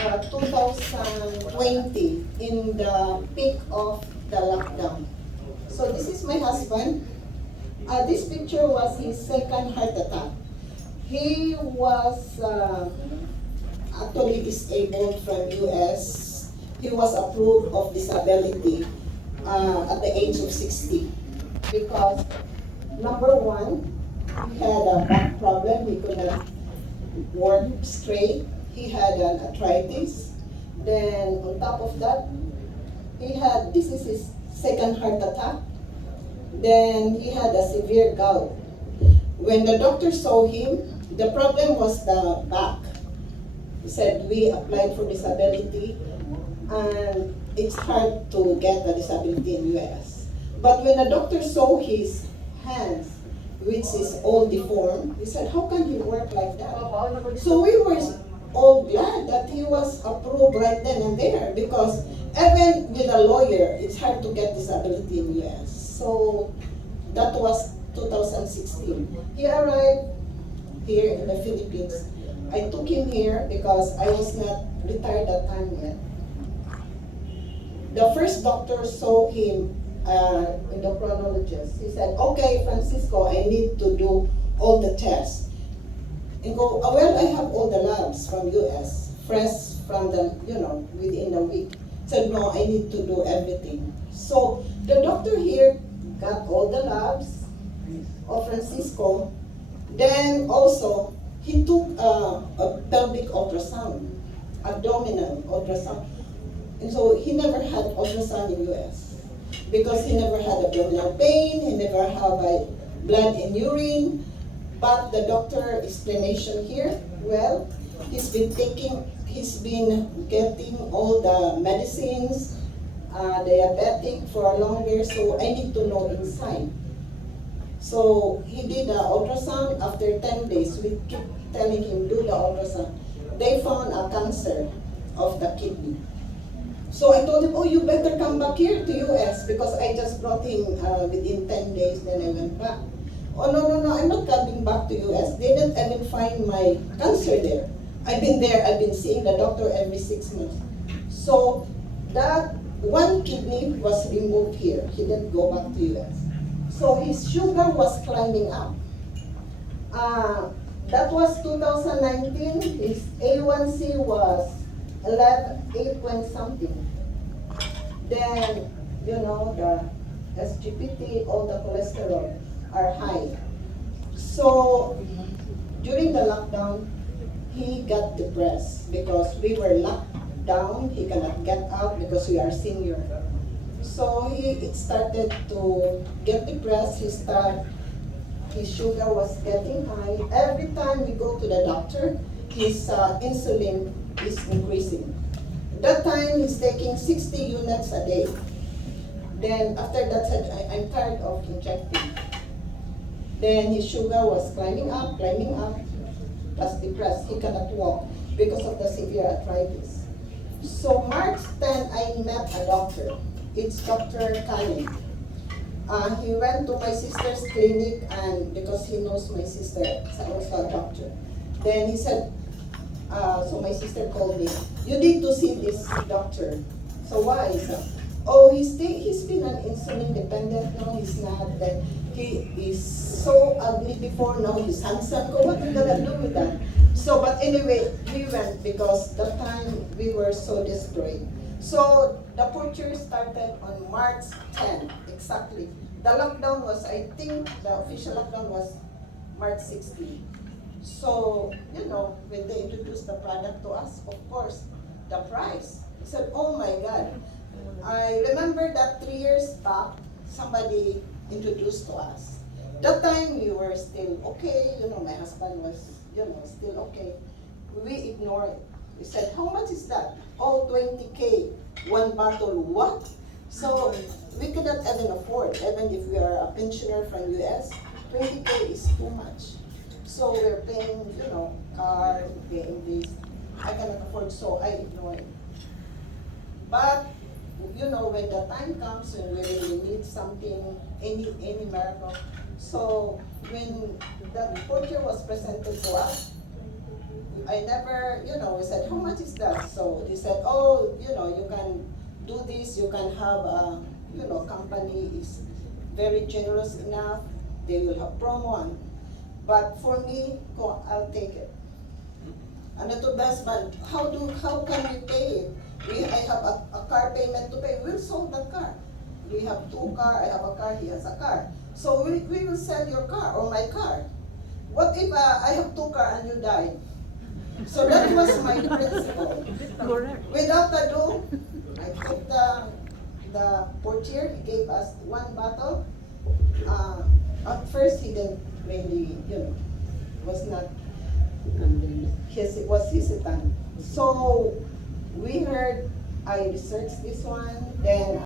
2020 in the peak of the lockdown. So this is my husband. This picture was his second heart attack. He was actually disabled from US. He was approved of disability at the age of 60 because number one, he had a back problem. He could not work straight. He had an arthritis. Then on top of that, this is his second heart attack. Then he had a severe gout. When the doctor saw him, the problem was the back. He said, we applied for disability and it's hard to get a disability in US. But when the doctor saw his hands, which is all deformed, he said, how can he work like that? So we were all glad that he was approved right then and there because even with a lawyer, it's hard to get disability in US. So that was 2016. He arrived here in the Philippines. I took him here because I was not retired that time yet. The first doctor saw him, endocrinologist. He said, okay, Francisco, I need to do all the tests. And go, well, I have all the labs from US, fresh from the, within a week. Said, no, I need to do everything. So the doctor here got all the labs of Francisco. Then also, he took a pelvic ultrasound, abdominal ultrasound. And so he never had ultrasound in US because he never had abdominal pain, he never had blood in urine. But the doctor explanation here, well, he's been getting all the medicines, diabetic for a longer, so I need to know inside. So he did the ultrasound. After 10 days, we keep telling him, do the ultrasound. They found a cancer of the kidney. So I told him, oh, you better come back here to US because I just brought him within 10 days, then I went back. Oh, no, I'm not coming back to US. They didn't even find my cancer there. I've been there, I've been seeing the doctor every 6 months. So that one kidney was removed here. He didn't go back to US. So his sugar was climbing up. That was 2019. His A1C was 8 point something. Then, the SGPT, all the cholesterol are high. So during the lockdown, he got depressed because we were locked down. He cannot get out because we are senior. So it started to get depressed. His sugar was getting high. Every time we go to the doctor, his insulin is increasing. That time he's taking 60 units a day. Then after that said, I'm tired of injecting. Then his sugar was climbing up, plus depressed. He cannot walk because of the severe arthritis. So March 10, I met a doctor. It's Dr. Khalid. He went to my sister's clinic and because he knows my sister, is also a doctor. Then he said, so my sister called me, you need to see this doctor. So why? Oh, he's been an insulin dependent, no, he's not. Then he is so ugly before, now he's handsome. What are we gonna do with that? So, but anyway, we went because that time we were so desperate. So the Purtier started on March 10, exactly. The lockdown was, I think, the official lockdown was March 16. So, when they introduced the product to us, of course, the price. I said, oh my God. I remember that 3 years back, somebody introduced to us. That time we were still okay, my husband was, still okay. We ignored it. We said, how much is that? Oh, 20K, one bottle, what? So we could not even afford, even if we are a pensioner from US, 20K is too much. So we're paying, car, paying this. I cannot afford, so I ignore it. But, when the time comes and we really need something, any miracle. So when the Purtier was presented to us, I never, we said, how much is that? So he said, oh, you can do this, you can have a, company is very generous enough, they will have promo. But for me, I'll take it. And to the husband, how can we pay it? I have a car payment to pay. We'll sold that car. We have 2 car, I have a car, he has a car. So we will sell your car or my car. What if I have 2 car and you die? So that was my principle. Correct. Without ado, I took the Purtier, he gave us 1 bottle. At first he didn't really, was not, was hesitant. So we heard, I researched this one, then